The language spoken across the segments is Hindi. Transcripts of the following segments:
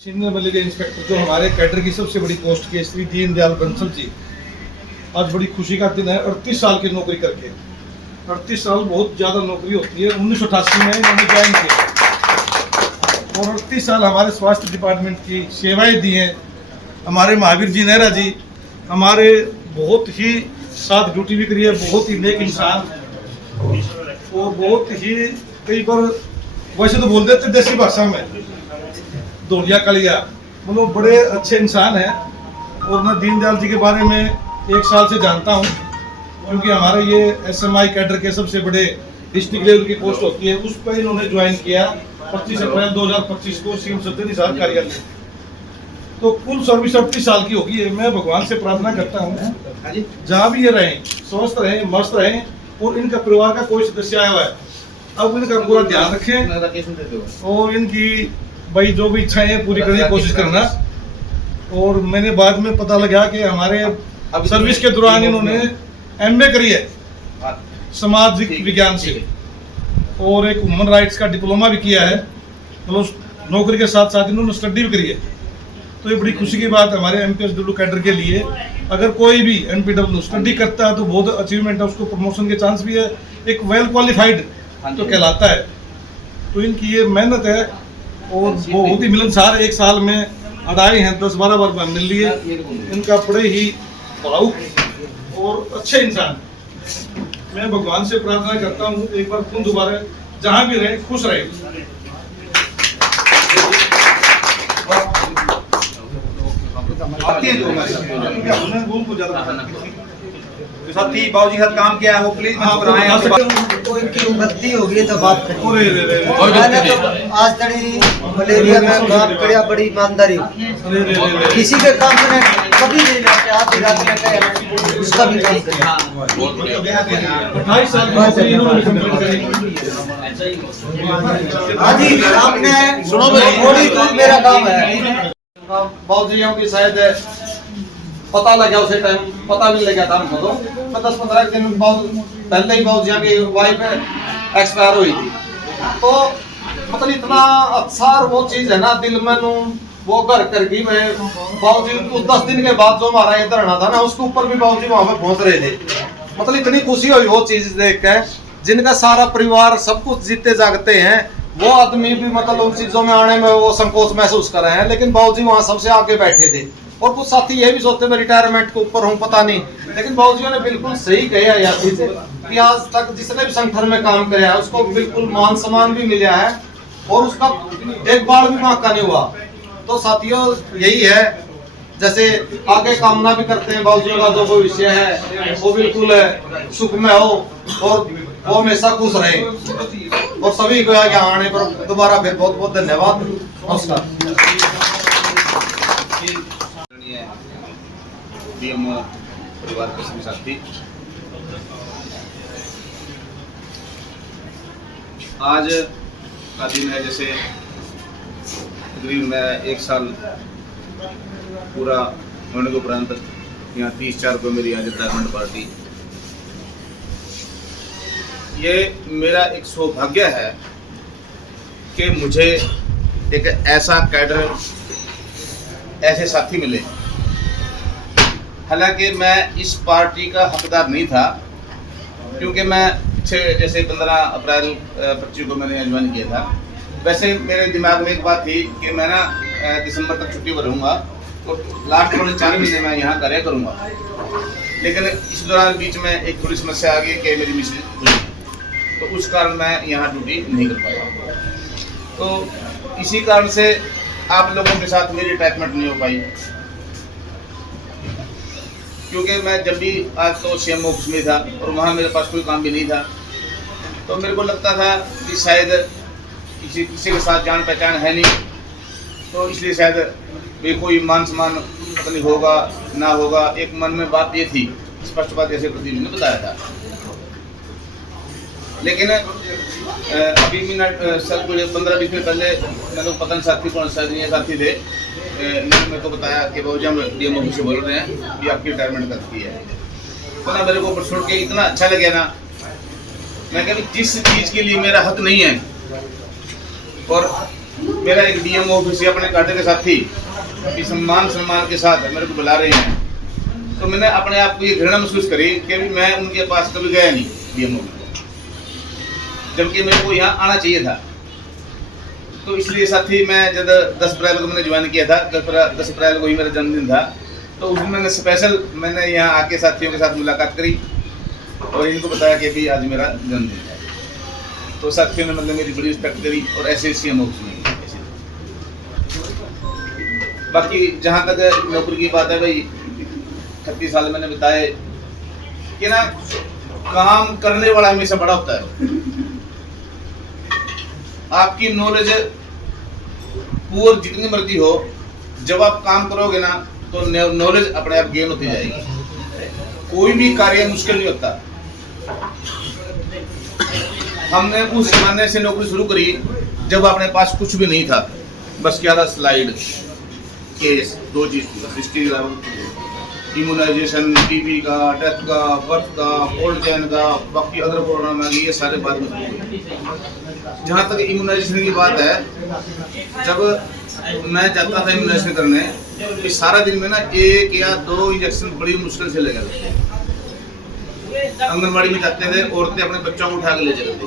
सीनियर मलेरिया इंस्पेक्टर जो हमारे कैडर की सबसे बड़ी पोस्ट के श्री दीनदयाल बंसल जी, आज बड़ी खुशी का दिन है। 38 साल की नौकरी करके, 38 साल बहुत ज़्यादा नौकरी होती है। 1988 में इन्होंने ज्वाइन किया और 38 साल हमारे स्वास्थ्य डिपार्टमेंट की सेवाएं दी हैं। हमारे महावीर जी नेहरा जी हमारे बहुत ही साथ ड्यूटी भी करी है, बहुत ही नेक इंसान और बहुत ही कई बार वैसे तो बोल देते देसी भाषा में धोलिया कलिया, मतलब बड़े अच्छे इंसान हैं। और मैं दीनदयाल जी के बारे में 1 साल से जानता हूं, क्योंकि हमारे ये एसएमआई कैडर के सबसे बड़े डिस्ट्रिक्ट लेवल की पोस्ट होती है, उस पर इन्होंने ज्वाइन किया 25 अप्रैल 2025 को सीएम सत्य निसार कार्यालय। तो कुल सर्विस 38 साल की होगी है। मैं भगवान से प्रार्थना करता हूँ जहाँ भी ये रहें, स्वस्थ रहें, मस्त रहें और इनका परिवार का कोई सदस्य आया हुआ है, अब इनका पूरा ध्यान रखें और इनकी भाई जो भी इच्छाएं हैं पूरी करने की कोशिश करना। और मैंने बाद में पता लगा कि हमारे सर्विस के दौरान इन्होंने एमए करी है सामाजिक विज्ञान से और एक ह्यूमन राइट्स का डिप्लोमा भी किया है, मतलब नौकरी के साथ साथ इन्होंने स्टडी भी करी है। तो ये बड़ी खुशी की बात है हमारे एमपीएसडब्ल्यू कैडर के लिए। अगर कोई भी एमपीडब्ल्यू स्टडी करता है तो बहुत अचीवमेंट है, उसको प्रमोशन के चांस भी है, एक वेल क्वालिफाइड तो कहलाता है। तो इनकी ये मेहनत है और बहुत ही मिलनसार। 1 साल में अड़ाई हैं, 10-12 बार मिल लिए। इनका बड़े ही भावुक और अच्छे इंसान। मैं भगवान से प्रार्थना करता हूँ एक बार फिर दोबारा जहाँ भी रहे खुश रहे। साथी बाबूजी के साथ काम किया है वो प्लीज इनकी उन्नति होगी तो बात करें। मैंने तो आज तक मलेरिया में काम किया, बड़ी ईमानदारी किसी के काम में कभी नहीं रहते। आप रात में कहे उसका भी काम करें। 28 साल हाजी आपने सुनो थोड़ी दूर मेरा काम है। बाबूजियों की शायद पता लगा, उसे टाइम पता भी लगा था हमको। तो 10-15 दिन पहले ही बाबूजियों की वाइफ एक्सपायर हुई थी। तो मतलब इतना अच्छा और वो चीज है ना दिल में वो घर कर गई। मैं बाबूजी को 10 दिन के बाद जो हमारा ये धरना था ना उसके ऊपर भी बाबूजी वहां पे पहुंच रहे थे। मतलब इतनी खुशी हुई वो चीज देख के, जिनका सारा परिवार सब कुछ जीते जागते हैं, वो आदमी भी मतलब उन चीजों में आने में वो संकोच महसूस कर रहे हैं। लेकिन बाबूजी वहां सबसे आगे बैठे थे। और कुछ साथी ये भी सोचते मैं रिटायरमेंट के ऊपर हूँ, पता नहीं, लेकिन बाबूजियों ने बिल्कुल सही कहा है यार चीज कि आज तक जिसने भी संगठन में काम किया है उसको बिल्कुल मान सम्मान भी मिला है और उसका देखभाल भी वहां का नहीं हुआ। तो साथियों यही है, जैसे आगे कामना भी करते हैं बाबूजियों का जो भविष्य है वो बिल्कुल सुखमय हो और वो हमेशा खुश रहे। और सभी को यहाँ आने पर दोबारा फिर बहुत बहुत धन्यवाद। नमस्कार। डीएमओ परिवार के सभी साथी, आज का दिन है जैसे तकरीबन मेरा 1 साल पूरा होने के उपरांत यहाँ 30/4 को मेरी आज रिटायरमेंट पार्टी। ये मेरा एक सौभाग्य है कि मुझे एक ऐसा कैडर, ऐसे साथी मिले। हालांकि मैं इस पार्टी का हकदार नहीं था, क्योंकि मैं जैसे 15 अप्रैल 25 को मैंने ज्वाइन किया था। वैसे मेरे दिमाग में एक बात थी कि मैं ना दिसंबर तक छुट्टी पर रहूँगा तो लास्ट वाले 4 महीने मैं यहाँ कार्य करूँगा। लेकिन इस दौरान बीच में एक थोड़ी समस्या आ गई कि मेरी मिसेज हुई, तो उस कारण मैं यहाँ ड्यूटी नहीं कर पाया। तो इसी कारण से आप लोगों के साथ मेरी अटैचमेंट नहीं हो पाई, क्योंकि मैं जब भी आज तो सीएम ऑफिस में था और वहाँ मेरे पास कोई काम भी नहीं था, तो मेरे को लगता था कि शायद किसी के साथ जान पहचान है नहीं, तो इसलिए शायद भी कोई मान सम्मान पता नहीं होगा ना होगा। एक मन में बात ये थी, स्पष्ट बात जैसे प्रतिनिधि ने बताया था। लेकिन अभी सर 15-20 मिनट पहले मैं तो पता नहीं साथी कौन साथी थे, मेरे को बताया कि बाबूजी हम डीएमओ से बोल रहे हैं कि आपकी रिटायरमेंट करती है। तो ना मेरे को सुन के इतना अच्छा लगे ना, मैं कभी जिस चीज़ के लिए मेरा हक नहीं है और मेरा एक डीएम ऑफिस अपने काटे के साथ थी कि सम्मान के साथ मेरे को बुला रहे हैं, तो मैंने अपने आप को ये घृणा महसूस करी कि भी मैं उनके पास कभी गया नहीं डीएम ऑफिस, जबकि मेरे को यहाँ आना चाहिए था। तो इसलिए साथी मैं जब 10 अप्रैल को मैंने ज्वाइन किया था, 10 अप्रैल को ही मेरा जन्मदिन था, तो उस दिन मैंने स्पेशल यहाँ आके साथियों के साथ मुलाकात करी और इनको बताया कि भी आज मेरा जन्मदिन है। तो साथियों ने मतलब मेरी बड़ी रिस्पेक्ट करी और ऐसे सीएम ऑफिस में। बाकी जहाँ तक नौकरी की बात है भाई, 36 साल मैंने बताए कि ना, काम करने वाला हमेशा बड़ा होता है। आपकी नॉलेज पूरी जितनी मर्जी हो, जब आप काम करोगे ना तो नॉलेज अपने आप गेन होती जाएगी। कोई भी कार्य मुश्किल नहीं होता। हमने उस जमाने से नौकरी शुरू करी जब अपने पास कुछ भी नहीं था, बस क्या था, स्लाइड, केस, 2 चीज थी बस, हिस्ट्री, इम्यूनाइजेशन, टीबी का, डेथ का, बर्थ का, कोल्ड चेन का, बाकी अदर प्रोग्राम आ गए, ये सारे बाद में। जहाँ तक इम्यूनाइजेशन की बात है, जब मैं जाता था इम्यूनाइजेशन करने, तो सारा दिन में ना 1 या 2 इंजेक्शन बड़ी मुश्किल से लगे थे। आंगनबाड़ी में जाते थे, औरतें अपने बच्चों को उठा के ले जाते थे।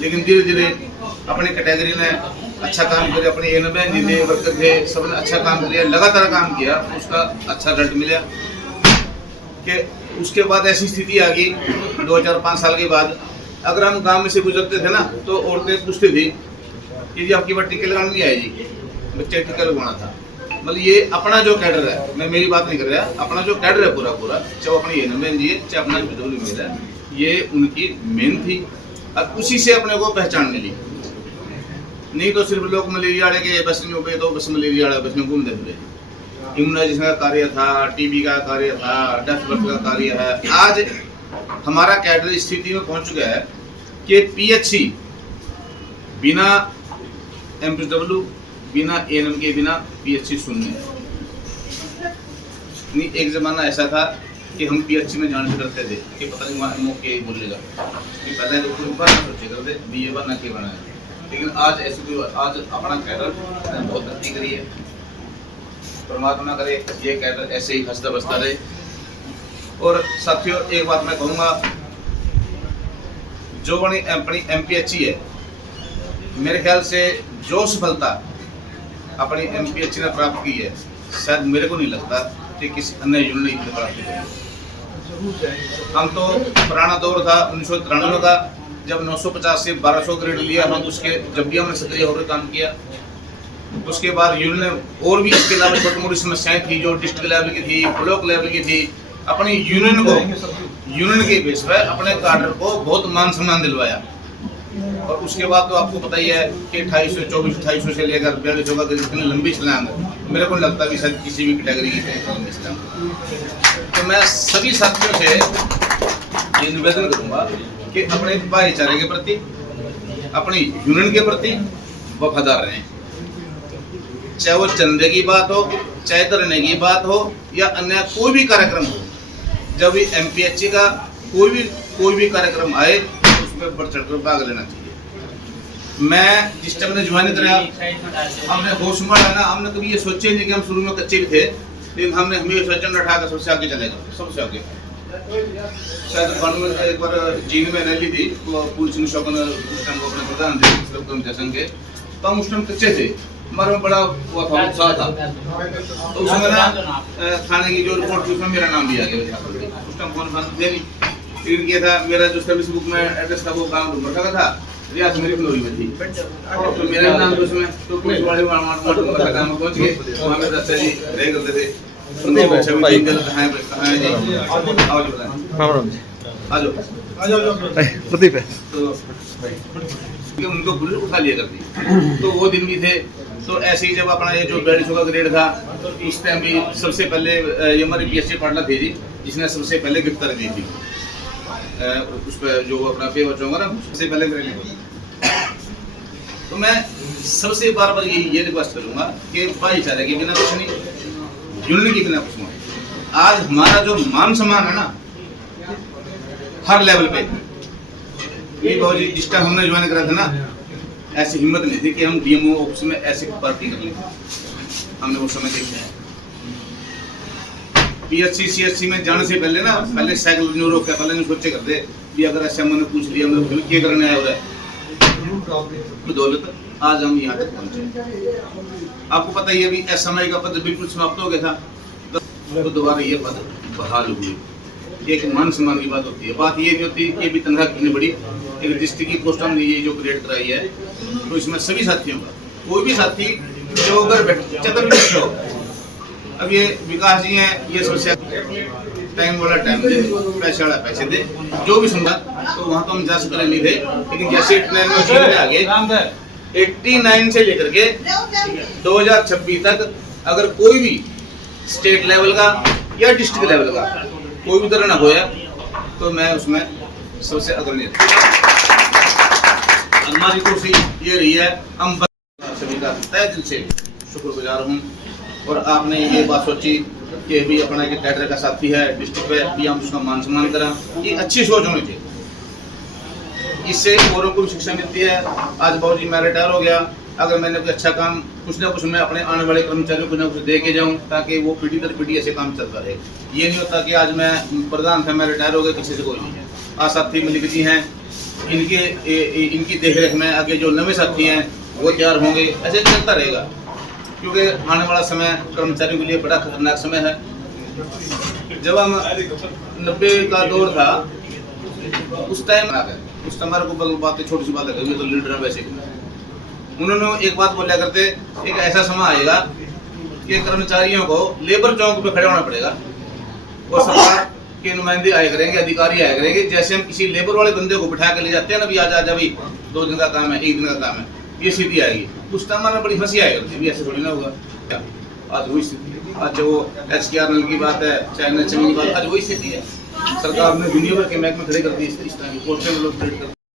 लेकिन धीरे धीरे अपनी कैटेगरी ने अच्छा काम किया, अपने एनबे जितने वर्कर थे सबने अच्छा काम किया, लगातार काम किया, उसका अच्छा रिजल्ट मिला। कि उसके बाद ऐसी स्थिति आ गई 2005 साल के बाद, अगर हम गांव में से गुजरते थे ना तो औरतें पूछती थी कि जी आपकी बार टीके लगाने नहीं आए जी, बच्चे टीका लगवाना था। मतलब ये अपना जो कैडर है, मैं मेरी बात नहीं कर रहा, अपना जो कैडर है पूरा चाहे वो अपनी एनबे जी है, चाहे अपना बिजौली मिल है, ये उनकी मेन थी और उसी से अपने को पहचान मिली। नहीं तो सिर्फ लोग मलेरिया वाले के बस में पे, तो बस मलेरिया वाले बस में घूमते फिरे। इम्यूनाइजेशन का कार्य था, टीबी का कार्य था, डेथ बर्थ का कार्य है। आज हमारा कैडर इस स्थिति में पहुंच गया है कि पीएचसी बिना एमपीडब्ल्यू, बिना एएनएम के बिना पीएचसी शून्य। नहीं, एक जमाना ऐसा था कि हम पीएचसी में जाने से डरते थे कि पता नहीं वहाँ एमओ के बोलेगा, कि पहले तो कोई बार सोचे करते बीए बनना के बना है। लेकिन आज ऐसे कोई, आज अपना कैडर बहुत तरक्की करी है। परमात्मा करे ये कैडर ऐसे ही हंसता बसता रहे। और साथियों एक बात मैं कहूँगा, जो अपनी एमपीएचसी है, मेरे ख्याल से जो सफलता अपनी एमपीएचसी ने प्राप्त की है, शायद मेरे को नहीं लगता कि किसी अन्य यूनियन ने प्राप्त की। हम तो पुराना दौर था 1993 का, जब 950 से 1200 ग्रेड लिया हम, उसके जब भी हमने सक्रिय होकर काम किया। उसके बाद यूनियन ने और भी इसके अलावा छोटी मोटी समस्याएं थी जो डिस्ट्रिक्ट लेवल की थी, ब्लॉक लेवल की थी, अपनी यूनियन को, यूनियन के बेस पर अपने कार्डर को बहुत मान सम्मान दिलवाया। और उसके बाद तो आपको पता ही है कि 2800 से लेकर 4200 का इतनी लंबी छलांग मेरे को लगता कि शायद किसी भी कैटेगरी की लंबी छलांग। तो मैं सभी साथियों से ये निवेदन करूंगा कि अपने भाईचारे के प्रति, अपनी यूनियन के प्रति वफादार रहें। चाहे वो चंदे की बात हो, चाहे धरने की बात हो, या अन्य कोई भी कार्यक्रम हो, जब भी एमपीएचसी का कोई भी कार्यक्रम आए तो उसमें बढ़ चढ़कर भाग लेना चाहिए। मैं जिस टाइम ने ज्वाइन कराया, हमने होश में डाला, हमने कभी ये सोचे नहीं कि हम शुरू में कच्चे भी थे, लेकिन हमने हमेशा चंड उठाकर सबसे आगे चलेगा, सबसे आगे। शायद कानून एक बार जीन में रैली थी, पुलिस शौकन उस टाइम को अपने प्रधान थे संघ के, तो हम उस टाइम कच्चे थे, हमारे में बड़ा हुआ था, उत्साह था। तो उसमें ना थाने की जो रिपोर्ट थी उसमें मेरा नाम भी आ गया। उस टाइम फोन फान थे नहीं, लेकिन क्या था, मेरा जो सर्विस बुक में एड्रेस था वो काम ढूंढ रखा था, रियाज मेरी फ्लोरी में थी, तो मेरा नाम उसमें, तो पुलिस वाले काम पहुँच गए, वहाँ पे दस्ता जी रह करते थे। प्रदीप है तो उनको पुलिस उठा लिया करती, तो वो दिन भी थे। तो ऐसे ही जब अपना ये जो 4200 का ग्रेड था, उस टाइम भी सबसे पहले ये हमारी पीएचसी पाटला थी जी, जिसने सबसे पहले गिरफ्तार दी थी उस पर जो अपना पे बचाऊंगा ना, सबसे पहले ग्रेड। तो मैं सबसे बार बार ये रिक्वेस्ट करूंगा कि भाईचारे के बिना कुछ नहीं, यूनियन के बिना कुछ नहीं। आज हमारा जो मान सम्मान है ना हर लेवल पे, ये बाबू जी जिस टाइम हमने ज्वाइन करा था ना, ऐसी हिम्मत नहीं थी कि हम डीएमओ ऑफिस में ऐसी पार्टी कर लें। हमने वो समय देखा है। पीएचसी सीएचसी में जाने से पहले ना पहले साइकिल न्यू रोक पहले नहीं सोचे करते भी अगर ऐसे हमने पूछ लिया हम लोग क्या करने आए हुए बदौलत आज हम यहाँ तक पहुँचे। आपको पता ही है अभी एसएमआई का पद बिल्कुल समाप्त हो गया था, तो दोबारा ये पद बहाल हुई। एक मान सम्मान की बात होती है। बात ये नहीं होती कि अभी तनख्वाह कितनी बड़ी, एक डिस्ट्रिक्ट की पोस्ट हमने ये जो क्रिएट कराई है, तो इसमें सभी साथियों का कोई भी साथी जो अगर चतुर्विष्ट हो, अब ये विकास जी हैं, ये समस्या टाइम वाला टाइम दे, पैसे वाला पैसे दे, जो भी सुनना तो वहाँ तो हम जा सकते नहीं थे। लेकिन जैसे 89 में आगे 89 से लेकर के 2026 तक अगर कोई भी स्टेट लेवल का या डिस्ट्रिक्ट लेवल का कोई भी धरना होया तो मैं उसमें सबसे अग्रणी हमारी कोशिश ये रही है। हम सभी का तहे दिल से शुक्रगुजार हूँ। और आपने ये बात सोची कि भी अपना के कैडर का साथी है डिस्ट्रिक्ट पे भी हम उसका मान सम्मान करें, ये अच्छी सोच होनी चाहिए। इससे औरों को भी शिक्षा मिलती है। आज बाबू जी मैं रिटायर हो गया, अगर मैंने कोई अच्छा काम कुछ ना कुछ मैं अपने आने वाले कर्मचारियों को ना कुछ दे के जाऊँ ताकि वो पीढ़ी दर पीढ़ी ऐसे काम चलता रहे। ये नहीं होता कि आज मैं प्रधान था मैं रिटायर हो गया, किसी से कोई नहीं है। आज साथी मलिक जी हैं, इनकी देख रेख में आगे जो नए साथी हैं वो तैयार होंगे, ऐसे चलता रहेगा। क्योंकि आने वाला समय कर्मचारियों के लिए बड़ा खतरनाक समय है। जब हम 90 का दौर था उस टाइम हमारे को बातें छोटी सी बात है तो लीडर है वैसे उन्होंने एक बात बोला करते, एक ऐसा समय आएगा कि कर्मचारियों को लेबर चौक पे खड़े होना पड़ेगा और सरकार के नुमाइंदे आया करेंगे, अधिकारी आया करेंगे। जैसे हम किसी लेबर वाले बंदे को बिठा के ले जाते हैं ना, भी आज भाई 2 दिन का काम है, 1 दिन का काम है, ये स्थिति आएगी। उस टाइम हमारा बड़ी हंसी आएगी, भी ऐसे थोड़ी ना होगा। आज वही स्थिति है। आज वो HKR नल की बात है, चाहे NHM की बात, आज वही स्थिति है। सरकार ने दुनिया भर के महकमे खड़े कर दिए, इस तरह की पोस्टें लोग क्रिएट कर